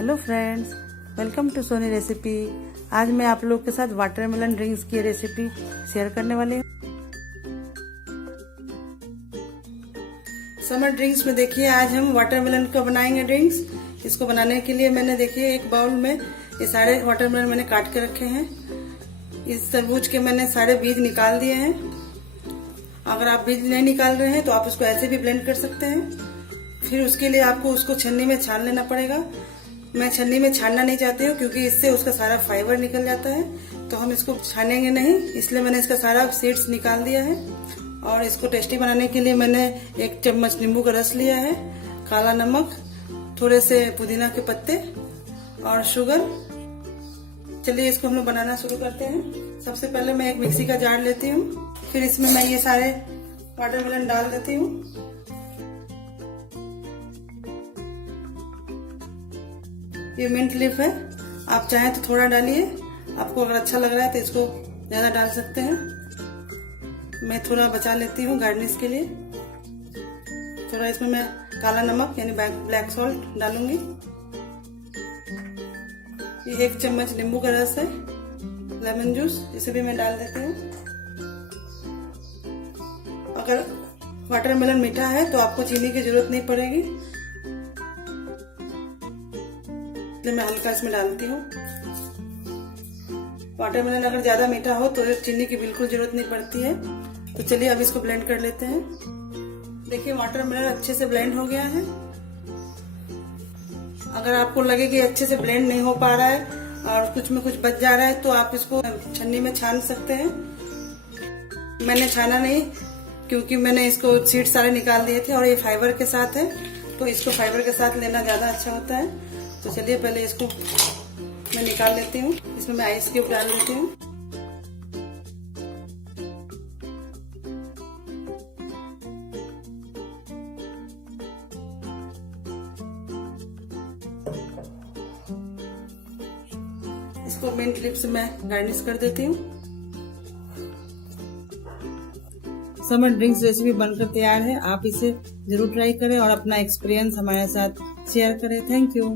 Hello friends, welcome to Soni recipe. आज मैं आप लोग के साथ वाटरमेलन ड्रिंक्स की रेसिपी शेयर करने वाली हूँ। समर ड्रिंक्स में देखिए आज हम वाटरमेलन का बनाएंगे ड्रिंक्स। इसको बनाने के लिए मैंने देखिए एक बाउल में ये सारे वाटरमेलन मैंने काट के रखे हैं। इस तरबूज के मैंने सारे बीज निकाल दिए हैं। अगर आप बीज नहीं निकाल रहे हैं तो आप उसको ऐसे भी ब्लेंड कर सकते हैं। फिर उसके लिए आपको उसको छन्नी में छान लेना पड़ेगा। मैं छन्नी में छानना नहीं चाहती हूँ क्योंकि इससे उसका सारा फाइबर निकल जाता है, तो हम इसको छानेंगे नहीं, इसलिए मैंने इसका सारा सीड्स निकाल दिया है। और इसको टेस्टी बनाने के लिए मैंने 1 चम्मच नींबू का रस लिया है, काला नमक, थोड़े से पुदीना के पत्ते और शुगर। चलिए इसको हम लोग बनाना शुरू करते हैं। सबसे पहले मैं एक मिक्सी का जार लेती हूँ, फिर इसमें मैं ये सारे वाटरमेलन डाल देती हूँ। ये मिंट लीफ है, आप चाहें तो थोड़ा डालिए, आपको अगर अच्छा लग रहा है तो इसको ज्यादा डाल सकते हैं। मैं थोड़ा बचा लेती हूँ गार्निश के लिए। थोड़ा इसमें मैं काला नमक यानी ब्लैक सॉल्ट डालूंगी। ये 1 चम्मच नींबू का रस है, लेमन जूस, इसे भी मैं डाल देती हूँ। अगर वाटरमेलन मीठा है तो आपको चीनी की जरूरत नहीं पड़ेगी, इसलिए मैं हल्का इसमें डालती हूँ। वाटरमेलन अगर ज्यादा मीठा हो तो चीनी की बिल्कुल जरूरत नहीं पड़ती है। तो चलिए अब इसको ब्लेंड कर लेते हैं। देखिए वाटरमेलन अच्छे से ब्लेंड हो गया है। अगर आपको लगे कि अच्छे से ब्लेंड नहीं हो पा रहा है और कुछ में कुछ बच जा रहा है तो आप इसको छन्नी में छान सकते हैं। मैंने छाना नहीं क्योंकि मैंने इसको सीड सारे निकाल दिए थे और ये फाइबर के साथ है, तो इसको फाइबर के साथ लेना ज्यादा अच्छा होता है। तो चलिए पहले इसको मैं निकाल लेती हूँ। इसमें मैं आइस क्यूब डाल देती हूँ। इसको मिंट लिप से मैं गार्निश कर देती हूँ। समर ड्रिंक्स रेसिपी बनकर तैयार है। आप इसे जरूर ट्राई करें और अपना एक्सपीरियंस हमारे साथ शेयर करें। Thank you.